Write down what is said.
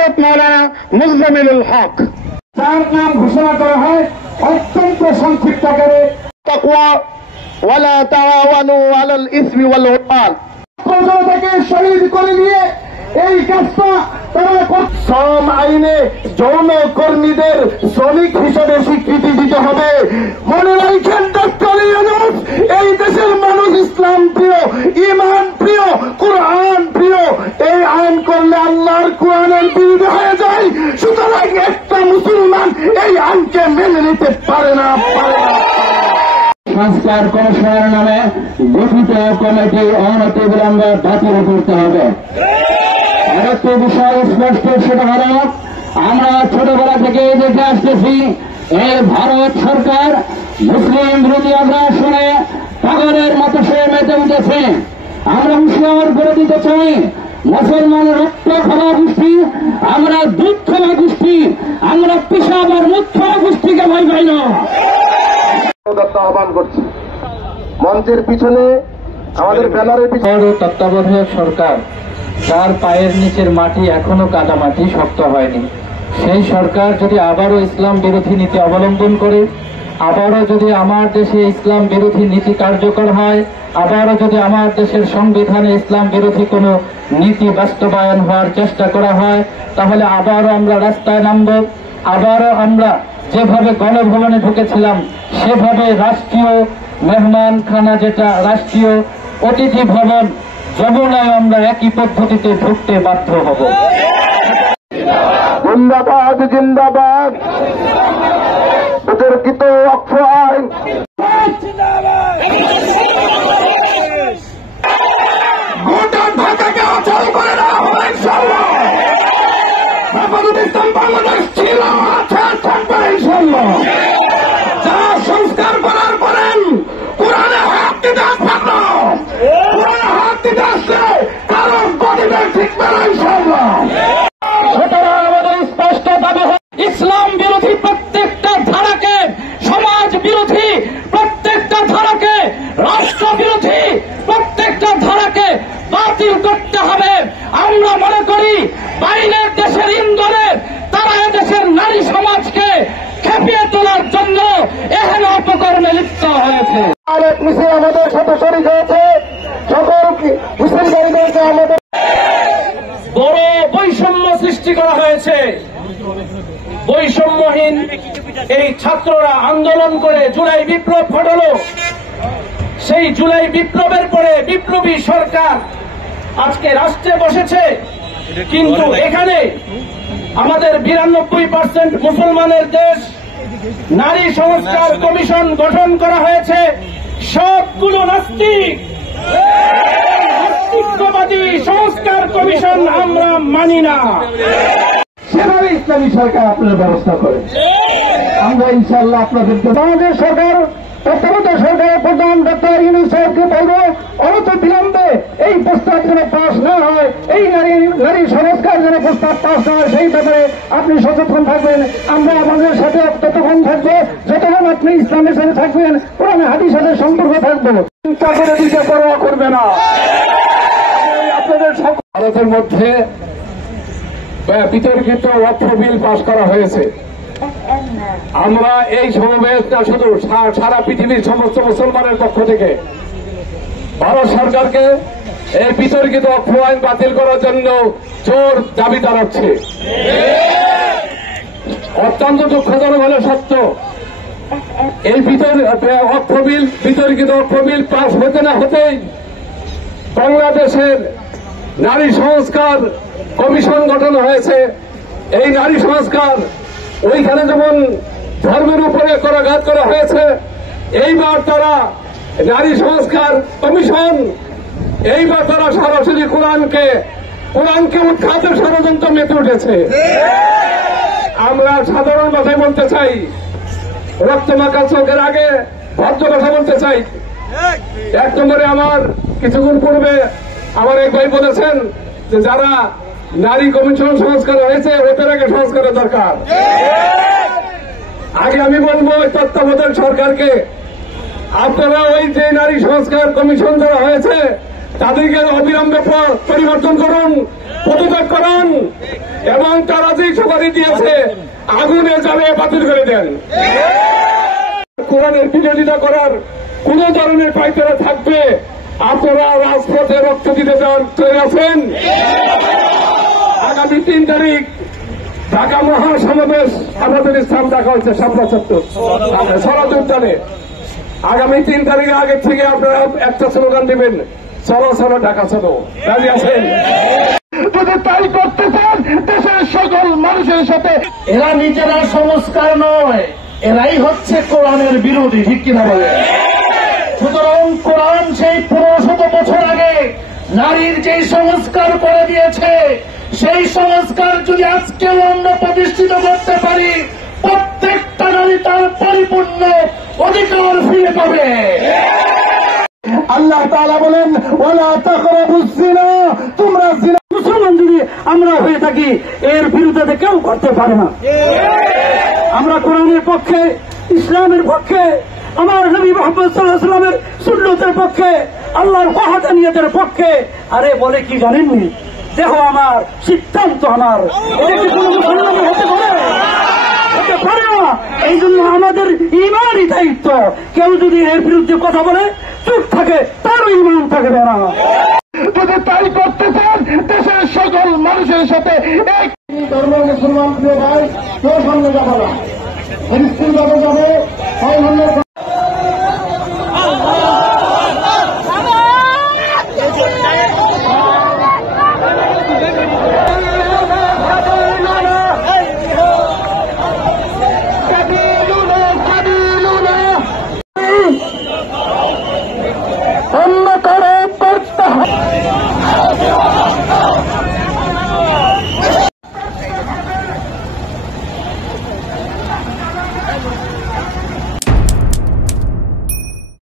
হযরত মাওলানা মুজাম্মিলুল হক, তার নাম ঘোষণা করা হয় অত্যন্ত সংক্ষিপ্ত আকারে তাকওয়া ওয়ালা তাআওয়ানু আলাল ইসমি ওয়াল উদওয়ান। প্রজনতাকে শহীদ করে নিয়ে এই কাজটা তারা শ্রম আইনে যৌন কর্মীদের শ্রমিক হিসেবে স্বীকৃতি দিতে হবে। মনে রাখেন ডক্টর ইউনূস এই দেশের মানুষ ইসলাম প্রিয়, ঈমান প্রিয়, কোরআন প্রিয়। এই আইন করলে আল্লাহর কোরআনের বিরুদ্ধে হয়ে যায়। সুতরাং একটা মুসলমান এই আইনকে মেনে নিতে পারে না। সংস্কার কমিশনের নামে গঠিত কমিটি অনতিবিলম্বে বাতিল করতে হবে। আরেকটি বিষয় স্পষ্ট, সেটা হল আমরা ছোটবেলা থেকে দেখে আসতেছি এই ভারত সরকার মুসলিম বিরোধী আগ্রাসনে পাগলের মতো সে মেতে উঠেছে। আমরা হুঁশিয়ার করে দিতে চাই, মুসলমানের রক্ত খাওয়া গোষ্ঠী, আমরা দুধ খাওয়া গোষ্ঠী, আমরা পেশাব আর মুখ খাওয়া গোষ্ঠীকে ভয় পাই না। আহ্বান করছি মঞ্চের পিছনে আমাদের ব্যানারের পিছনে তত্ত্বাবধায়ক সরকার, যার পায়ের নিচের মাটি এখনো কাদামাটি, শক্ত হয়নি, সেই সরকার যদি আবারও ইসলাম বিরোধী নীতি অবলম্বন করে, আবারও যদি আমার দেশে ইসলাম বিরোধী নীতি কার্যকর হয়, আবারও যদি আমার দেশের সংবিধানে ইসলাম বিরোধী কোনো নীতি বাস্তবায়ন হওয়ার চেষ্টা করা হয়, তাহলে আবারও আমরা রাস্তায় নামব। আবারও আমরা যেভাবে গণভবনে ঢুকেছিলাম সেভাবে রাষ্ট্রীয় মেহমানখানা, যেটা রাষ্ট্রীয় অতিথি ভবন যমুনায়, আমরা একই পদ্ধতিতে ঢুকতে বাধ্য হব। জিন্দাবাদ, জিন্দাবাদ। বিতর্কিত ওয়াকফ আইন গোটা ঢাকাকে অচল করে দেওয়া হবে ইনশাআল্লাহ। হেফাজত ইসলাম বাংলাদেশ ছিল, আছে, থাকবে ইনশাআল্লাহ। যারা সংস্কার করার পরেন কোরআনে হাত দিতে থাকলো, কোরআনে হাত দিতে আসলে কারো গদিতে ঠিকবে না ইনশাআল্লাহ। সুতরাং আমাদের স্পষ্ট দাবি, ইসলাম বিরোধী প্রত্যেকটা ধারাকে, সমাজ বিরোধী প্রত্যেকটা ধারাকে, রাষ্ট্র বিরোধী প্রত্যেকটা ধারাকে বাতিল করতে হবে। আমরা মনে করি বাইরের দেশের ইন্ধনের তারা এদেশের নারী সমাজকে খেপিয়ে তোলার জন্য এহেন অপকর্মে লিপ্ত হয়েছে। আরেক মিছিল আমাদের সাথে শরীক হয়েছে, সকল মিছিলকারীদেরকে আমাদের বড় বৈষম্য সৃষ্টি করা হয়েছে। বৈষম্যহীন এই ছাত্ররা আন্দোলন করে জুলাই বিপ্লব ঘটাল। সেই জুলাই বিপ্লবের পরে বিপ্লবী সরকার আজকে রাষ্ট্রে বসেছে, কিন্তু এখানে আমাদের 92% মুসলমানের দেশ, নারী সংস্কার কমিশন গঠন করা হয়েছে, সবগুলো নাস্তিক। নাস্তিকবাদী সংস্কার কমিশন আমরা মানি না। সেভাবে ইসলামী সরকার আপনার ব্যবস্থা করে, আমরা ইনশাআল্লাহ আপনাদেরকে বাংলাদেশ সরকার, তত্ত্বাবধায়ক সরকারের প্রধান ডক্টর ইউনূস সাহেবকে বলব, অনত বিলম্বে এই প্রস্তাব যেন পাস না হয়, এই নারী সংস্কার যেন প্রস্তাব পাস না হয়, সেই ব্যাপারে আপনি সচেতন থাকবেন। আমরা আমাদের সাথে ততক্ষণ থাকবো যতক্ষণ আপনি ইসলামের সাথে থাকবেন, কোরআন হাদিসের সাথে সম্পর্ক থাকবো। চিন্তা করে দিতে পরোয়া করবে না। আপনাদের ভারতের মধ্যে বিতর্কিত ওয়াকফ বিল পাস করা হয়েছে। আমরা এই সমাবেশটা শুধু সারা পৃথিবীর সমস্ত মুসলমানের পক্ষ থেকে ভারত সরকারকে এই বিতর্কিত ওয়াকফ আইন বাতিল করার জন্য জোর দাবি জানাচ্ছে। অত্যন্ত দুঃখজনক হলে সত্য, এই বিতর্কিত ওয়াকফ বিল পাস হতে না হতেই বাংলাদেশের নারী সংস্কার কমিশন গঠন হয়েছে। এই নারী সংস্কার, ওইখানে যেমন ধর্মের উপরে করাঘাত করা হয়েছে, এইবার তারা নারী সংস্কার কমিশন, এইবার তারা সরাসরি কোরআনকে উৎখাতের ষড়যন্ত্র মেতে উঠেছে। আমরা সাধারণ কথাই বলতে চাই, রক্তমাখা চোখের আগে ভদ্র কথা বলতে চাই। 1 নম্বরে আমার কিছুক্ষণ পূর্বে আমার এক ভাই বলেছেন যে যারা নারী কমিশন সংস্কার হয়েছে ওদের আগে সংস্কারের দরকার। আগে আমি বলবো তত্ত্বাবধায়ক সরকারকে, আপনারা ওই যে নারী সংস্কার কমিশন যারা হয়েছে তাদেরকে অবিলম্বে পরিবর্তন করুন, পদত্যাগ করান এবং তারা যে সুপারি দিয়েছে আগুনে জ্বালিয়ে বাতিল করে দেন। কোরআনের বিরোধিতা করার কোন ধরনের পাইতারা থাকবে, আপনারা রাজপথে রক্ত দিতে তৈরি আছেন? আগামী 3 তারিখ ঢাকা মহাসমাবেশ আমাদের স্থান দেখা হচ্ছে শাপলা চত্বর সরাজ উদ্যানে। আগামী 3 তারিখের আগে থেকে আপনারা একটা স্লোগান দিবেন, চলো চলো ঢাকা চলো। রাজি আছেন? যদি তাই করতে চান দেশের সকল মানুষের সাথে। এরা নিজেরা সংস্কার নয়, এরাই হচ্ছে কোরআনের বিরোধী, ঠিক কিনা বলে? সুতরাং কোরআন সেই 1500 বছর আগে নারীর যে সংস্কার করে দিয়েছে, সেই সংস্কার যদি আজকেও আমরা প্রতিষ্ঠিত করতে পারি, প্রত্যেকটা নারী তার পরিপূর্ণ অধিকার ফিরে পাবে। আল্লাহ তাআলা বলেন, ওয়ালা তাকরাবুজ জিনা, তোমরা জিনা। মুসলমান যদি আমরা হয়ে থাকি, এর বিরুদ্ধে কেউ করতে পারে না। আমরা কোরআনের পক্ষে, ইসলামের পক্ষে, আমার নবী মুহাম্মদ সাল্লাল্লাহু আলাইহি ওয়াসাল্লামের সুন্নতের পক্ষে, আল্লাহর ওয়াহদানিয়তের পক্ষে। আরে বলে কি জানেননি, দেখো আমার সিদ্ধান্ত, আমার এটা কি কোনো মুসলমানের হতে পারে? হতে পারে না। এই জন্য আমাদের ইমানই দায়িত্ব। কেউ যদি এর বিরুদ্ধে কথা বলে চুপ থাকে, তারও ইমান থাকবে না। যদি তাই করতে চান দেশের সকল মানুষের সাথে এক ধর্ম মুসলমান প্রিয় ভাই, কেউ সামনে যাবে না, ফিলিস্তিন যাবে, হয়